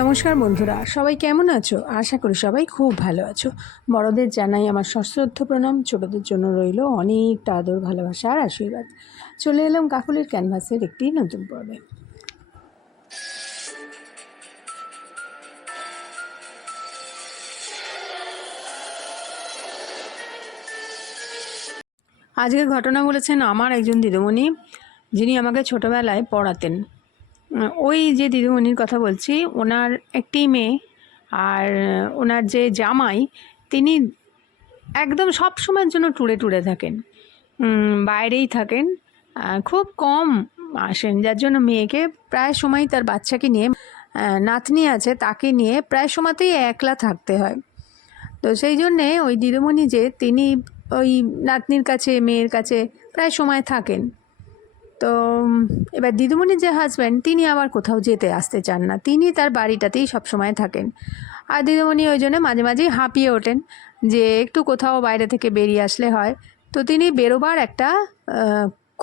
নমস্কার বন্ধুরা, সবাই কেমন আছো? আশা করি সবাই খুব ভালো আছো। বড়দের জানাই আমার সশ্রদ্ধ প্রণাম, ছোটদের জন্য রইল অনেকটা আদর, ভালোবাসা আর আশীর্বাদ। চলে এলাম কাকুলের ক্যানভাসের একটি নতুন পর্বে। আজকের ঘটনা বলেছেন আমার একজন দিদিমণি, যিনি আমাকে ছোটোবেলায় পড়াতেন। ওই যে দিদিমণির কথা বলছি, ওনার একটি মেয়ে আর ওনার যে জামাই, তিনি একদম সব সময়ের জন্য টুরে টুরে থাকেন। বাইরেই থাকেন। খুব কম আসেন, যার জন্য মেয়েকে প্রায় সময় তার বাচ্চাকে নিয়ে নাতনি আছে তাকে নিয়ে প্রায় সময়তেই একলা থাকতে হয়। তো সেই জন্যে ওই দিদিমণি যে, তিনি ওই নাতনির কাছে, মেয়ের কাছে প্রায় সময় থাকেন। তো এবার দিদিমণির যে হাজব্যান্ড তিনি আবার কোথাও যেতে আসতে চান না। তিনি তার বাড়িটাতেই সবসময় থাকেন। আর দিদিমণি ওই জন্য মাঝে মাঝেই হাঁপিয়ে ওঠেন যে, একটু কোথাও বাইরে থেকে বেরিয়ে আসলে হয়। তো তিনি বেরোবার একটা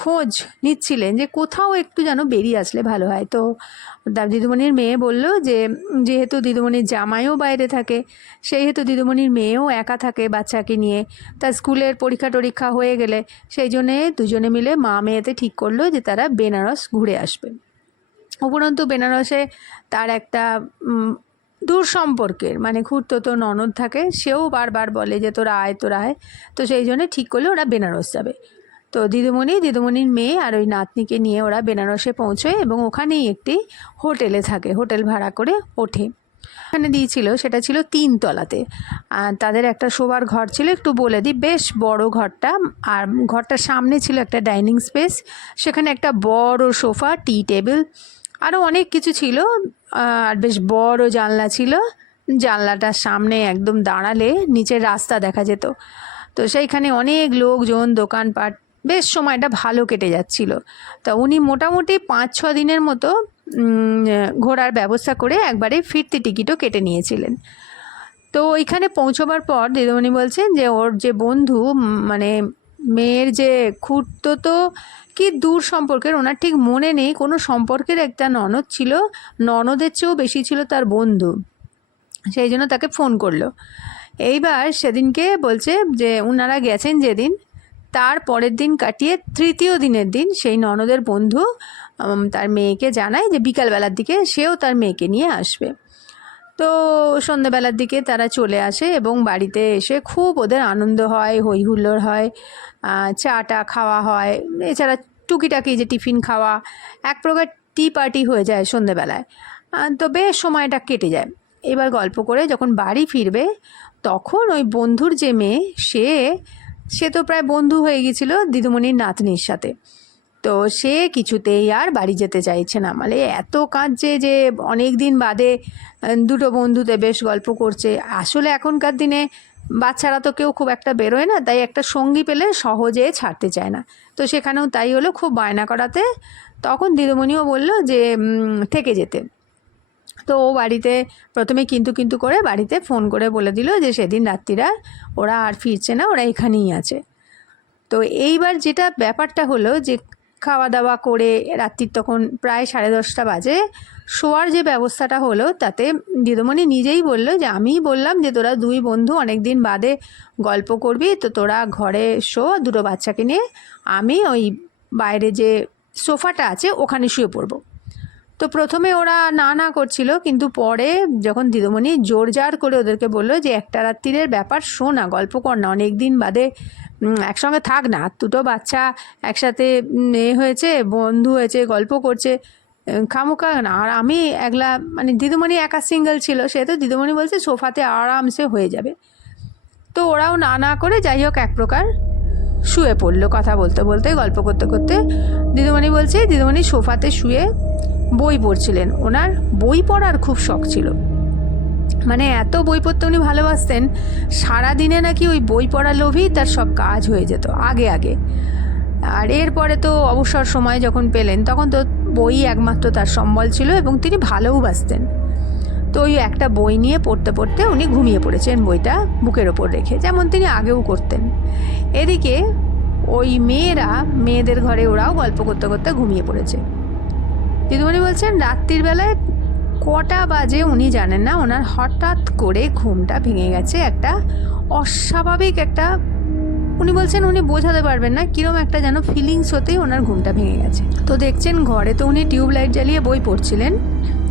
খোঁজ নিচ্ছিলেন যে কোথাও একটু যেন বেরিয়ে আসলে ভালো হয়। তো দিদিমণির মেয়ে বলল যে, যেহেতু দিদিমণির জামাইও বাইরে থাকে সেই হেতু দিদিমণির মেয়েও একা থাকে বাচ্চাকে নিয়ে। তার স্কুলের পরীক্ষা টরীক্ষা হয়ে গেলে সেই জন্যে দুজনে মিলে মা মেয়েতে ঠিক করল যে তারা বেনারস ঘুরে আসবে। উপরন্তু বেনারসে তার একটা দূর সম্পর্কের মানে ঘুরতো তো ননদ থাকে, সেও বারবার বলে যে, তোরা আয় তোরা আয়। তো সেই জন্য ঠিক করলে ওরা বেনারস যাবে। তো দিদিমণি, দিদিমণির মেয়ে আর ওই নাতনিকে নিয়ে ওরা বেনারসে পৌঁছয় এবং ওখানেই একটি হোটেলে থাকে, হোটেল ভাড়া করে ওঠে। ওখানে দিয়েছিল, সেটা ছিল তিন তলাতে। আর তাদের একটা শোবার ঘর ছিল, একটু বলে দিই, বেশ বড় ঘরটা। আর ঘরটার সামনে ছিল একটা ডাইনিং স্পেস, সেখানে একটা বড় সোফা, টি টেবিল আরও অনেক কিছু ছিল। আর বেশ বড় জানলা ছিল। জানলাটার সামনে একদম দাঁড়ালে নিচের রাস্তা দেখা যেত। তো সেইখানে অনেক লোকজন, দোকানপাট বেশ সময়টা ভালো কেটে যাচ্ছিল। তা উনি মোটামুটি পাঁচ, ছ দিনের মতো ঘোরার ব্যবস্থা করে একবারে ফিরতি টিকিটও কেটে নিয়েছিলেন। তো ওইখানে পৌঁছবার পর দিদিমণি বলছেন যে, ওর যে বন্ধু মানে মেয়ের যে খুঁড়তো তো কি দূর সম্পর্কের, ওনার ঠিক মনে নেই, কোনো সম্পর্কের একটা ননদ ছিল, ননদের চেয়েও বেশি ছিল তার বন্ধু। সেই জন্য তাকে ফোন করল। এইবার সেদিনকে বলছে যে ওনারা গেছেন যেদিন তার পরের দিন কাটিয়ে তৃতীয় দিনের দিন সেই ননদের বন্ধু তার মেয়েকে জানায় যে বিকালবেলার দিকে সেও তার মেয়েকে নিয়ে আসবে। তো সন্ধ্যেবেলার দিকে তারা চলে আসে এবং বাড়িতে এসে খুব ওদের আনন্দ হয় হই হুল্লোড় হয় চাটা খাওয়া হয়। এছাড়া টুকিটাকি যে টিফিন খাওয়া, এক প্রকার টি পার্টি হয়ে যায় সন্ধ্যেবেলায়। তো বেশ সময়টা কেটে যায়। এবার গল্প করে যখন বাড়ি ফিরবে, তখন ওই বন্ধুর যে মেয়ে, সে সে তো প্রায় বন্ধু হয়ে গেছিল দিদিমণির নাতনির সাথে। তো সে কিছুতেই আর বাড়ি যেতে চাইছে না। মানে এত কাঁদছে যে অনেক দিন বাদে দুটো বন্ধুতে বেশ গল্প করছে। আসলে এখনকার দিনে বাচ্চারা তো কেউ খুব একটা বেরোয় না, তাই একটা সঙ্গী পেলে সহজে ছাড়তে চায় না। তো সেখানেও তাই হলো খুব বায়না করাতে। তখন দিদিমণিও বলল যে থেকে যেতে। তো ও বাড়িতে প্রথমে কিন্তু কিন্তু করে বাড়িতে ফোন করে বলে দিল যে সেদিন রাত্রিরা ওরা আর ফিরছে না, ওরা এখানেই আছে। তো এইবার যেটা ব্যাপারটা হলো যে খাওয়া দাওয়া করে রাত্রির তখন প্রায় সাড়ে দশটা বাজে, শোয়ার যে ব্যবস্থাটা হলো তাতে দিদিমণি নিজেই বলল যে আমিই বললাম যে তোরা দুই বন্ধু অনেক দিন বাদে গল্প করবি, তো তোরা ঘরে শো, দুটো বাচ্চাকে নিয়ে। আমি ওই বাইরে যে সোফাটা আছে ওখানে শুয়ে পড়ব। তো প্রথমে ওরা না না করছিল, কিন্তু পরে যখন দিদিমণি জোর জার করে ওদেরকে বলল যে, একটা রাত্রিরের ব্যাপার শোনা, গল্প কর না অনেক দিন বাদে একসঙ্গে থাক না, দুটো বাচ্চা একসাথে এ হয়েছে, বন্ধু হয়েছে, গল্প করছে খামুকা না আর আমি একলা মানে দিদিমণি একা সিঙ্গেল ছিল সে তো দিদিমণি বলছে, সোফাতে আরামসে হয়ে যাবে। তো ওরাও না না করে যাই হোক এক প্রকার শুয়ে পড়ল কথা বলতে বলতে, গল্প করতে করতে, দিদিমণি বলছে, দিদিমণি সোফাতে শুয়ে বই পড়ছিলেন। ওনার বই পড়ার খুব শখ ছিল। মানে এত বই পড়তে উনি ভালোবাসতেন, সারাদিনে নাকি ওই বই পড়া লোভই তার সব কাজ হয়ে যেত, আগে আগে। আর এরপরে তো অবসর সময় যখন পেলেন, তখন তো বই একমাত্র তার সম্বল ছিল এবং তিনি ভালোবাসতেন তো ওই একটা বই নিয়ে পড়তে পড়তে উনি ঘুমিয়ে পড়েছেন বইটা বুকের ওপর রেখে, যেমন তিনি আগেও করতেন। এদিকে ওই মেয়েরা, মেয়েদের ঘরে ওরাও গল্প করতে করতে ঘুমিয়ে পড়েছে। দিদিমণি বলছেন, রাত্রির বেলায় কটা বাজে উনি জানেন না, ওনার হঠাৎ করে ঘুমটা ভেঙে গেছে, একটা অস্বাভাবিক একটা, উনি বলছেন উনি বোঝাতে পারবেন না, কিরম একটা যেন ফিলিংস হতেই ওনার ঘুমটা ভেঙে গেছে। তো দেখছেন, ঘরে তো উনি টিউব লাইট জ্বালিয়ে বই পড়ছিলেন,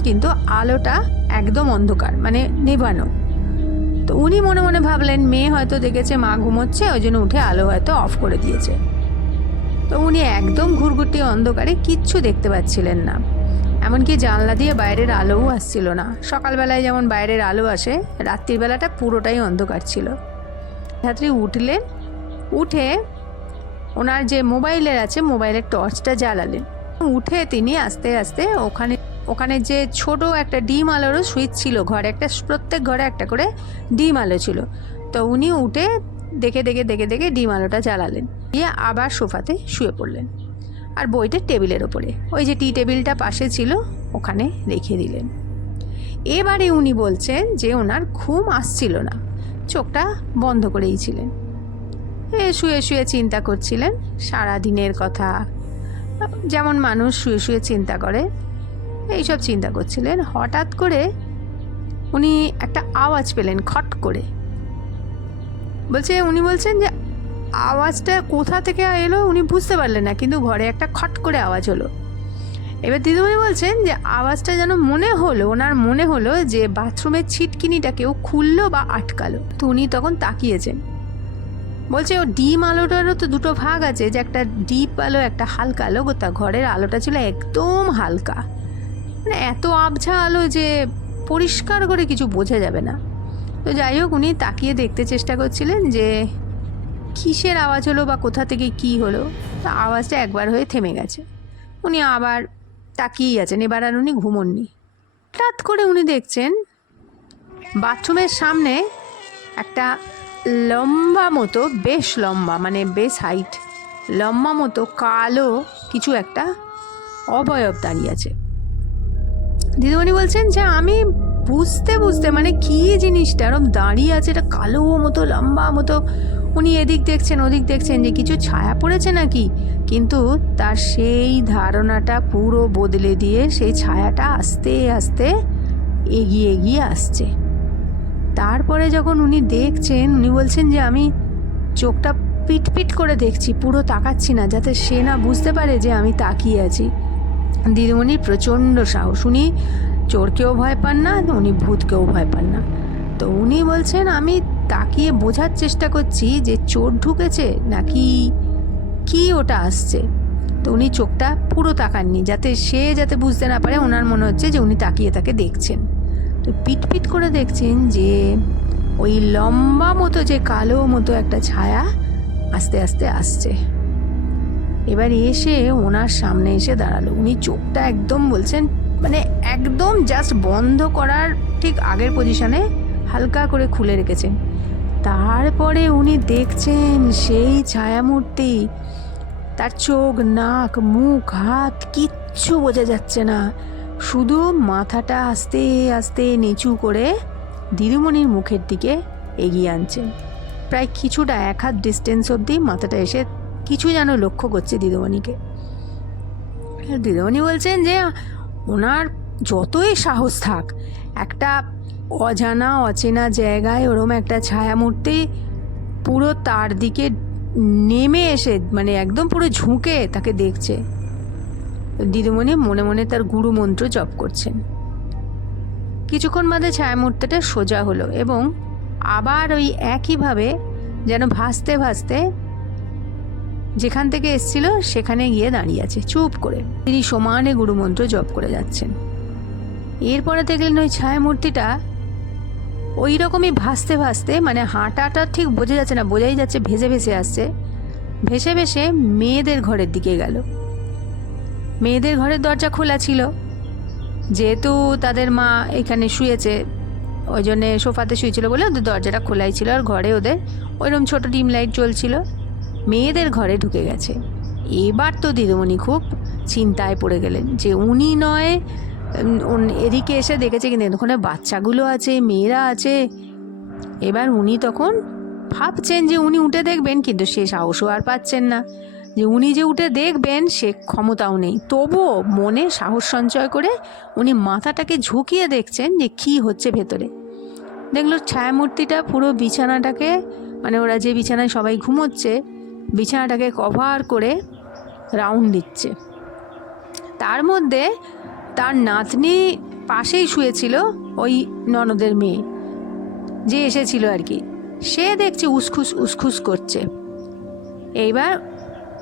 কিন্তু আলোটা একদম অন্ধকার মানে নেভানো। তো উনি মনে মনে ভাবলেন, মেয়ে হয়তো দেখেছে, মা ঘুমোচ্ছে, ওই জন্য উঠে আলো হয়তো অফ করে দিয়েছে। তো উনি একদম ঘুরঘুরটি অন্ধকারে কিচ্ছু দেখতে পাচ্ছিলেন না। এমনকি জানলা দিয়ে বাইরের আলোও আসছিল না। সকালবেলায় যেমন বাইরের আলো আসে রাত্রির বেলাটা পুরোটাই অন্ধকার ছিল। রাত্রি উঠলেন, উঠে ওনার যে মোবাইলের আছে, মোবাইলের টর্চটা জ্বালালেন। উঠে তিনি আস্তে আস্তে ওখানে ওখানে যে ছোট একটা ডিম আলোরও সুইচ ছিল, ঘরে একটা, প্রত্যেক ঘরে একটা করে ডিম আলো ছিল। তো উনি উঠে দেখে দেখে দেখে দেখে ডিম আলোটা জ্বালালেন। দিয়ে আবার সোফাতে শুয়ে পড়লেন। আর বইটা টেবিলের ওপরে। ওই যে টি টেবিলটা পাশে ছিল, ওখানে রেখে দিলেন। এবারে উনি বলছেন যে ওনার ঘুম আসছিল না। চোখটা বন্ধ করেই ছিলেন। এ শুয়ে শুয়ে চিন্তা করছিলেন সারা দিনের কথা। যেমন মানুষ শুয়ে শুয়ে চিন্তা করে, এইসব চিন্তা করছিলেন। হঠাৎ করে উনি একটা আওয়াজ পেলেন খট করে। বলছে, উনি বলছেন যে আওয়াজটা কোথা থেকে এলো উনি বুঝতে পারলেন না, কিন্তু ঘরে একটা খট করে আওয়াজ হলো। এবার দিদিমণি বলছেন যে আওয়াজটা যেন মনে হলো, ওনার মনে হলো যে বাথরুমের ছিটকিনিটা কেউ খুললো বা আটকালো। তো উনি তখন তাকিয়েছেন। বলছে, ও ডিম আলোটারও তো দুটো ভাগ আছে, যে একটা ডিপ আলো, একটা হালকা আলো। গোটা ঘরের আলোটা ছিল একদম হালকা। মানে এত আবঝা আলো যে পরিষ্কার করে কিছু বোঝা যাবে না। তো যাই হোক, উনি তাকিয়ে দেখতে চেষ্টা করছিলেন যে কিসের আওয়াজ হলো বা কোথা থেকে কি হলো? তা আওয়াজটা একবার হয়ে থেমে গেছে। উনি আবার তাকিয়েই আছেন। এবার আর উনি ঘুমননি। হঠাৎ করে উনি দেখছেন বাথরুমের সামনে একটা লম্বা মতো, বেশ লম্বা মানে বেশ হাইট লম্বা মতো, কালো কিছু একটা অবয়ব দাঁড়িয়ে আছে। দিদিমণি বলছেন যে, আমি বুঝতে বুঝতে মানে কী জিনিসটা? এরকম দাঁড়িয়ে আছে, এটা কালো মতো, লম্বা মতো উনি এদিক দেখছেন, ওদিক দেখছেন যে কিছু ছায়া পড়েছে নাকি? কিন্তু তার সেই ধারণাটা পুরো বদলে দিয়ে সেই ছায়াটা আস্তে আস্তে এগিয়ে এগিয়ে আসছে। তারপরে যখন উনি দেখছেন, উনি বলছেন যে, আমি চোখটা পিট পিট করে দেখছি, পুরো তাকাচ্ছি না, যাতে সে না বুঝতে পারে যে আমি তাকিয়ে আছি। দিদিমণির প্রচণ্ড সাহস, উনি চোরকেও ভয় পান না, উনি ভূতকেও ভয় পান না। তো উনি বলছেন, আমি তাকিয়ে বোঝার চেষ্টা করছি যে চোর ঢুকেছে নাকি কি ওটা আসছে। তো উনি চোখটা পুরো তাকাননি যাতে সে যাতে বুঝতে না পারে, ওনার মনে হচ্ছে যে উনি তাকিয়ে তাকে দেখছেন। তো পিট পিট করে দেখছেন যে ওই লম্বা মতো যে কালো মতো একটা ছায়া আস্তে আস্তে আসছে। এবার এসে ওনার সামনে এসে দাঁড়াল। উনি চোখটা একদম বলছেন মানে একদম জাস্ট বন্ধ করার ঠিক আগের পজিশনে হালকা করে খুলে রেখেছেন। তারপরে উনি দেখছেন সেই ছায়ামূর্তি। তার চোখ, নাক, মুখ, হাত কিচ্ছু বোঝা যাচ্ছে না। শুধু মাথাটা আস্তে আস্তে নিচু করে দিদিমণির মুখের দিকে এগিয়ে আনছেন প্রায় কিছুটা এক হাত ডিস্টেন্স অবধি মাথাটা এসে কিছু যেন লক্ষ্য করছে দিদিমণিকে। দিদিমণি বলছেন যে, ওনার যতই সাহস থাক, একটা অজানা, অচেনা জায়গায় ওরম একটা ছায়ামূর্তি পুরো তার দিকে নেমে এসে মানে একদম পুরো ঝুঁকে তাকে দেখছে। দিদিমণি মনে মনে তার গুরু মন্ত্র জপ করছেন। কিছুক্ষণ বাদে ছায়ামূর্তিটা সোজা হলো এবং আবার ওই একইভাবে যেন ভাসতে ভাসতে যেখান থেকে এসছিল সেখানে গিয়ে দাঁড়িয়ে আছে, চুপ করে। তিনি সমানে গুরুমন্ত্র জপ করে যাচ্ছেন। এরপরে দেখলেন ওই ছায়ামূর্তিটা ওই রকমই ভাসতে ভাসতে মানে হাঁটাটা ঠিক বোঝা যাচ্ছে না, বোঝাই যাচ্ছে ভেসে ভেসে আসছে। ভেসে ভেসে মেয়েদের ঘরের দিকে গেল। মেয়েদের ঘরের দরজা খোলা ছিল। যেহেতু তাদের মা এখানে শুয়েছে, ওই জন্যে সোফাতে শুয়েছিল বলে ওদের দরজাটা খোলাই ছিল আর ঘরে ওদের ওইরকম ছোটো ডিম লাইট জ্বলছিল। মেয়েদের ঘরে ঢুকে গেছে। এবার তো দিদিমণি খুব চিন্তায় পড়ে গেলেন যে উনি নয় এদিকে এসে দেখেছে কিন্তু ওখানে বাচ্চাগুলো আছে, মেয়েরা আছে। এবার উনি তখন ভাবছেন যে উনি উঠে দেখবেন, কিন্তু সে সাহসও আর পাচ্ছেন না। যে উনি যে উঠে দেখবেন, সে ক্ষমতাও নেই। তবুও মনে সাহস সঞ্চয় করে উনি মাথাটাকে ঝুঁকিয়ে দেখছেন যে কি হচ্ছে ভেতরে। দেখল ছায়ামূর্তিটা পুরো বিছানাটাকে মানে ওরা যে বিছানায় সবাই ঘুমোচ্ছে, বিছানাটাকে কভার করে রাউন্ড দিচ্ছে। তার মধ্যে তার নাতনি পাশেই শুয়েছিল ওই ননদের মেয়ে, যে এসেছিল আর কি। সে দেখছে উসখুস উসখুস করছে। এইবার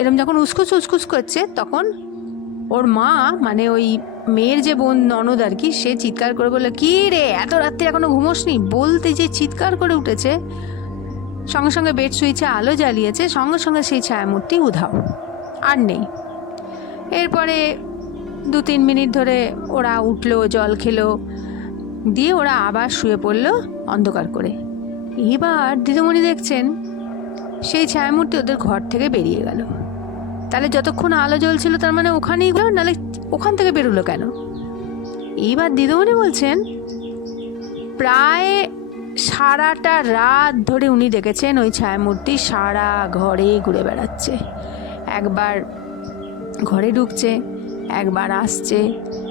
এরম যখন উসখুস উসখুস করছে, তখন ওর মা মানে ওই মেয়ের যে বোন ননদ আর কি, সে চিৎকার করে বলল, কি রে, এত রাত্রে এখনও ঘুমোসনি বলতে যে চিৎকার করে উঠেছে, সঙ্গে সঙ্গে বেড সুইচে আলো জ্বালিয়েছে, সঙ্গে সঙ্গে সেই ছায়ামূর্তি উধাও। আর নেই। এরপরে দু তিন মিনিট ধরে ওরা উঠল, জল খেলো, দিয়ে ওরা আবার শুয়ে পড়ল অন্ধকার করে। এবার দিদিমণি দেখছেন, সেই ছায়ামূর্তি ওদের ঘর থেকে বেরিয়ে গেল। তাহলে যতক্ষণ আলো জ্বলছিল তার মানে ওখানেই গেল নাহলে ওখান থেকে বেরোলো কেন? এইবার দিদিমণি বলছেন, প্রায় সারাটা রাত ধরে উনি দেখেছেন ওই ছায়ামূর্তি সারা ঘরে ঘুরে বেড়াচ্ছে। একবার ঘরে ঢুকছে একবার আসছে,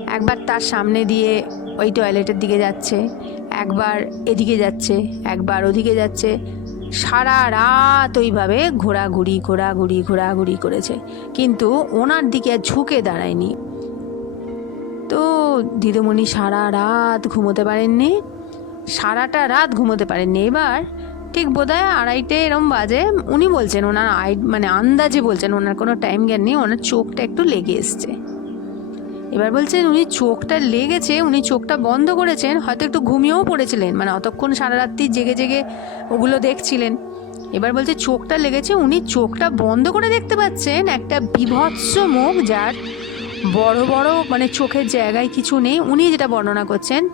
একবার তার সামনে দিয়ে ওই টয়লেটের দিকে যাচ্ছে, একবার এদিকে যাচ্ছে, একবার ওদিকে যাচ্ছে। সারা রাত ওইভাবে ঘোরাঘুরি ঘোরাঘুরি ঘোরাঘুরি করেছে। কিন্তু ওনার দিকে আর ঝুঁকে দাঁড়ায়নি। তো দিদিমণি সারা রাত ঘুমোতে পারেননি, সারাটা রাত ঘুমোতে পারেননি। এবার ঠিক বোধহয় আড়াইটে এরম বাজে, উনি বলছেন ওনার আই মানে আন্দাজে বলছেন, ওনার কোনো টাইম জ্ঞান নেই, ওনার চোখটা একটু লেগে এসছে। এবার বলছেন, উনি চোখটা লেগেছে, উনি চোখটা বন্ধ করেছেন, হয়তো একটু ঘুমিয়েও পড়েছিলেন। মানে অতক্ষণ সারা রাত্রি জেগে জেগে ওগুলো দেখছিলেন। এবার বলছে, চোখটা লেগেছে, উনি চোখটা বন্ধ করে দেখতে পাচ্ছেন? একটা বিভৎস মুখ যার বড় বড় মানে চোখের জায়গায় কিছু নেই। উনি যেটা বর্ণনা করছেন,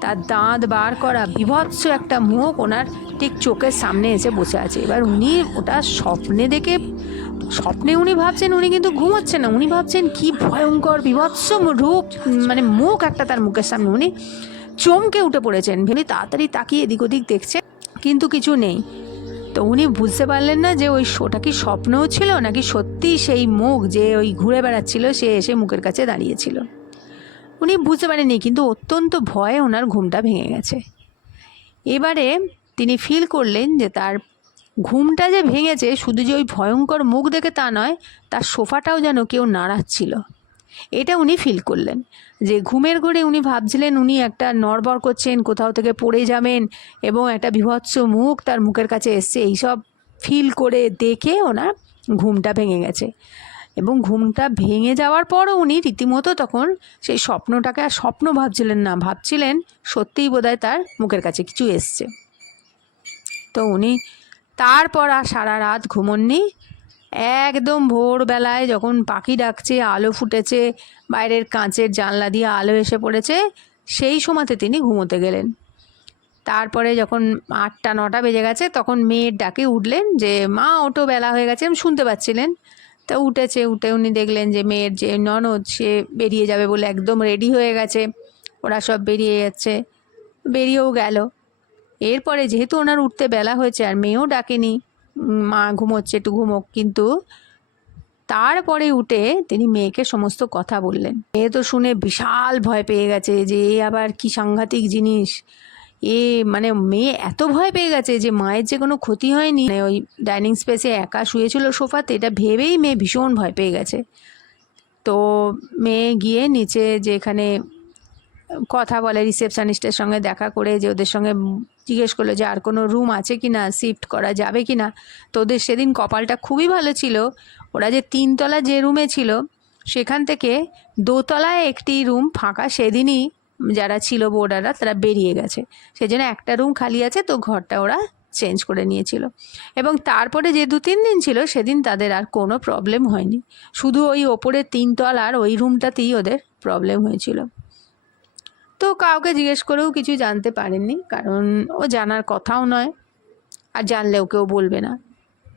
তার দাঁত বার করা বিভৎস একটা মুখ ওনার ঠিক চোখের সামনে এসে বসে আছে। এবার উনি ওটা স্বপ্নে দেখে স্বপ্নে উনি ভাবছেন উনি কিন্তু ঘুমোচ্ছেন না। উনি ভাবছেন কি ভয়ঙ্কর, বিভৎস রূপ মানে মুখ একটা তার মুখের সামনে। উনি চমকে উঠে পড়েছেন, ভেবে তাড়াতাড়ি তাকিয়ে এদিক ওদিক দেখছেন, কিন্তু কিছু নেই। তো উনি বুঝতে পারলেন না যে ওই শোটা কি স্বপ্নও ছিল নাকি সত্যি সেই মুখ যে ওই ঘুরে বেড়াচ্ছিল, সে এসে মুখের কাছে দাঁড়িয়েছিল। উনি বুঝতে পারেননি, কিন্তু অত্যন্ত ভয়ে ওনার ঘুমটা ভেঙে গেছে। এবারে তিনি ফিল করলেন যে তার ঘুমটা যে ভেঙেছে, শুধু যে ওই ভয়ঙ্কর মুখ দেখে তা নয়, তার সোফাটাও যেন কেউ নাড়াচ্ছিল। এটা উনি ফিল করলেন। যে ঘুমের ঘরে উনি ভাবছিলেন উনি একটা নড়বড় করছেন, কোথাও থেকে পড়ে যাবেন এবং একটা বিভৎস মুখ তার মুখের কাছে এসছে। এইসব ফিল করে দেখে ওনার ঘুমটা ভেঙে গেছে। এবং ঘুমটা ভেঙে যাওয়ার পরও উনি রীতিমতো তখন সেই স্বপ্নটাকে আর স্বপ্ন ভাবছিলেন না, ভাবছিলেন সত্যিই বোধহয় তার মুখের কাছে কিছু এসছে। তো উনি তারপর আর সারা রাত ঘুমননি। একদম ভোরবেলায় যখন পাখি ডাকছে, আলো ফুটেছে, বাইরের কাঁচের জানলা দিয়ে আলো এসে পড়েছে, সেই সময়তে তিনি ঘুমোতে গেলেন। তারপরে যখন আটটা, নটা বেজে গেছে, তখন মেয়ের ডাকে উঠলেন যে, মা ওটো বেলা হয়ে গেছে, আমি শুনতে পাচ্ছিলেন। তা উঠেছে, উঠে উনি দেখলেন যে, মেয়ের যে ননদ, সে বেরিয়ে যাবে বলে একদম রেডি হয়ে গেছে। ওরা সব বেরিয়ে যাচ্ছে। বেরিয়েও গেল। এরপরে যেহেতু ওনার উঠতে বেলা হয়েছে আর মেয়েও ডাকেনি মা ঘুমোচ্ছে, একটু ঘুমোক, কিন্তু তারপরে উঠে তিনি মেয়েকে সমস্ত কথা বললেন। মেয়ে তো শুনে বিশাল ভয় পেয়ে গেছে যে এ আবার কি সাংঘাতিক জিনিস। এ মানে মেয়ে এত ভয় পেয়ে গেছে যে মায়ের যে কোনো ক্ষতি হয়নি। মানে ওই ডাইনিং স্পেসে একা শুয়েছিল সোফাতে, এটা ভেবেই মেয়ে ভীষণ ভয় পেয়ে গেছে। তো মেয়ে গিয়ে নিচে যেখানে কথা বলে রিসেপশনিস্টের সঙ্গে দেখা করে যে ওদের সঙ্গে জিজ্ঞেস করল যে আর কোনো রুম আছে কি না, শিফট করা যাবে কি না। তো ওদের সেদিন কপালটা খুবই ভালো ছিল। ওরা যে তিনতলা যে রুমে ছিল, সেখান থেকে দোতলায় একটি রুম ফাঁকা সেদিনই যারা ছিল বোর্ডাররা তারা বেরিয়ে গেছে। সেই জন্য একটা রুম খালি আছে তো ঘরটা ওরা চেঞ্জ করে নিয়েছিল। এবং তারপরে যে দু তিন দিন ছিল, সেদিন তাদের আর কোনো প্রবলেম হয়নি। শুধু ওই ওপরের তিনতলার ওই রুমটাতেই ওদের প্রবলেম হয়েছিল। তো কাউকে জিজ্ঞেস করেও কিছু জানতে পারেননি, কারণ ও জানার কথাও নয়, আর জানলেও কেউ বলবে না।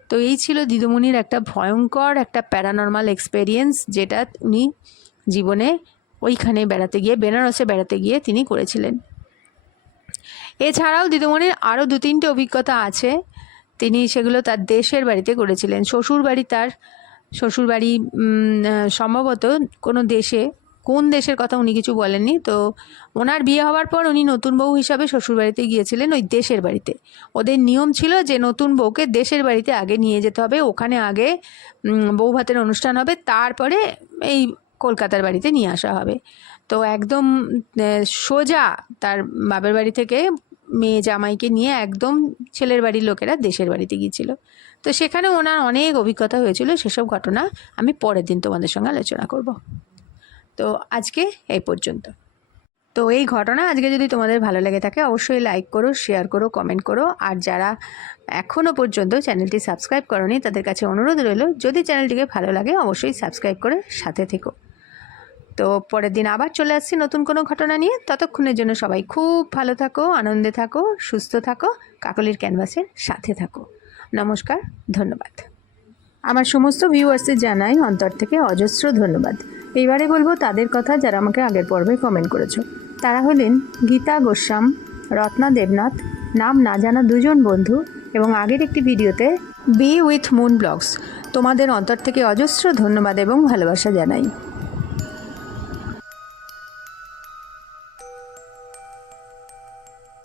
তো এই ছিল দিদুমণির একটা ভয়ঙ্কর একটা প্যারানর্মাল এক্সপেরিয়েন্স, যেটা উনি জীবনে ওইখানে বেড়াতে গিয়ে, বেনারসে বেড়াতে গিয়ে তিনি করেছিলেন। এছাড়াও দিদিমণির আরও দু তিনটে অভিজ্ঞতা আছে। তিনি সেগুলো তার দেশের বাড়িতে করেছিলেন। শ্বশুর বাড়ি তার, শ্বশুরবাড়ি সম্ভবত কোনো দেশে কোন দেশের কথা উনি কিছু বলেননি? তো ওনার বিয়ে হওয়ার পর উনি নতুন বউ হিসাবে শ্বশুরবাড়িতে গিয়েছিলেন ওই দেশের বাড়িতে। ওদের নিয়ম ছিল যে নতুন বউকে দেশের বাড়িতে আগে নিয়ে যেতে হবে, ওখানে আগে বউ ভাতের অনুষ্ঠান হবে, তারপরে এই কলকাতার বাড়িতে নিয়ে আসা হবে। তো একদম সোজা তার বাপের বাড়ি থেকে মেয়ে জামাইকে নিয়ে একদম ছেলের বাড়ির লোকেরা দেশের বাড়িতে গিয়েছিল। তো সেখানে ওনার অনেক অভিজ্ঞতা হয়েছিল সেসব ঘটনা আমি পরের দিন তোমাদের সঙ্গে আলোচনা করব। তো আজকে এই পর্যন্ত। তো এই ঘটনা আজকে যদি তোমাদের ভালো লেগে থাকে, অবশ্যই লাইক করো শেয়ার করো কমেন্ট করো। আর যারা এখনও পর্যন্ত চ্যানেলটি সাবস্ক্রাইব করনি, তাদের কাছে অনুরোধ রইল, যদি চ্যানেলটিকে ভালো লাগে, অবশ্যই সাবস্ক্রাইব করে সাথে থেকো। তো পরের দিন আবার চলে আসছি নতুন কোনো ঘটনা নিয়ে। ততক্ষণের জন্য সবাই খুব ভালো থাকো, আনন্দে থাকো, সুস্থ থাকো, কাকলির ক্যানভাসের সাথে থাকো। নমস্কার, ধন্যবাদ। আমার সমস্ত ভিউয়ার্সদের জানাই অন্তর থেকে অজস্র ধন্যবাদ। এইবারে বলব তাদের কথা যারা আমাকে আগের পর্বে কমেন্ট করেছ। তারা হলেন গীতা গোস্বাম, রত্না দেবনাথ, নাম না জানা দুজন বন্ধু এবং আগের একটি ভিডিওতে বি উইথ মুন ব্লগস তোমাদের অন্তর থেকে অজস্র ধন্যবাদ এবং ভালোবাসা জানাই।